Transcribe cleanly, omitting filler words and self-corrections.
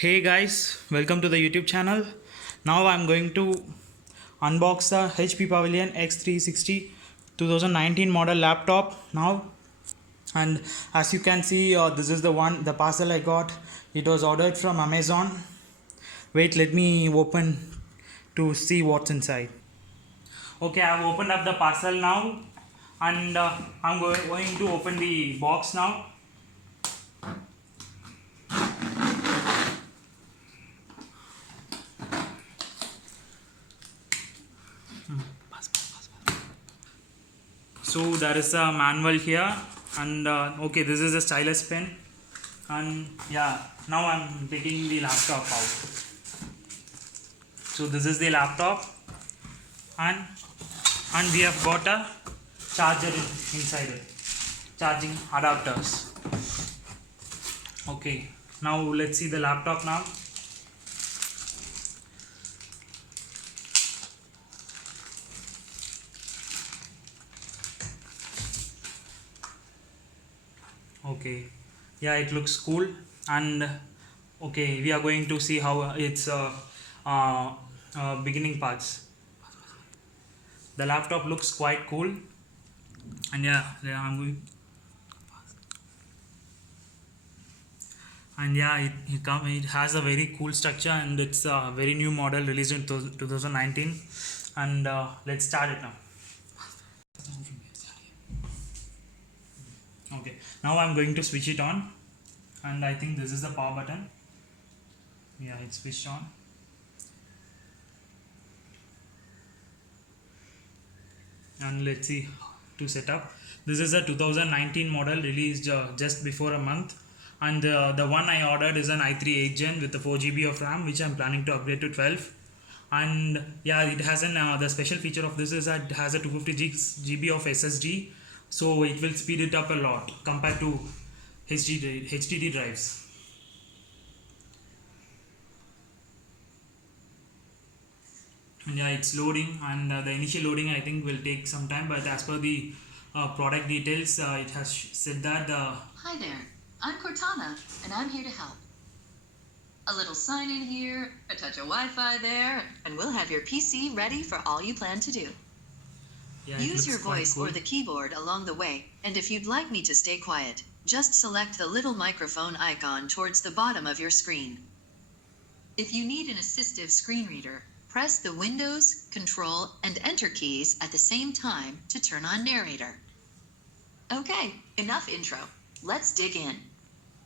Hey guys, welcome to the YouTube channel. Now I'm going to unbox the HP Pavilion X360 2019 model laptop now. And as you can see, this is the parcel I got. It was ordered from Amazon. Wait, let me open to see what's inside. Okay, I've opened up the parcel now, and I'm going to open the box now. So there is a manual here, and okay, this is a stylus pen, and yeah, now I'm taking the laptop out. So this is the laptop, and we have got a charger inside it, charging adapters. Okay, now let's see the laptop now. Okay, yeah, it looks cool, and okay, we are going to see how its beginning parts. The laptop looks quite cool, and yeah, I'm going. And yeah, it has a very cool structure, and it's a very new model released in 2019. And let's start it now. Okay, now I'm going to switch it on, and I think this is the power button. Yeah, it's switched on. And let's see to set up. This is a 2019 model released just before a month, and the one I ordered is an i3 8th gen with the 4 GB of RAM, which I'm planning to upgrade to 12. And yeah, it has the special feature of this is that it has a 250 GB of SSD, so it will speed it up a lot compared to HDD drives. And yeah, it's loading, and the initial loading I think will take some time, but as per the product details, it has said that Hi there, I'm Cortana, and I'm here to help. A little sign in here, a touch of Wi-Fi there, and we'll have your PC ready for all you plan to do. yeah, Use your voice or the keyboard along the way, and if you'd like me to stay quiet, just select the little microphone icon towards the bottom of your screen. If you need an assistive screen reader, press the Windows, Control, and Enter keys at the same time to turn on narrator. Okay, enough intro. Let's dig in.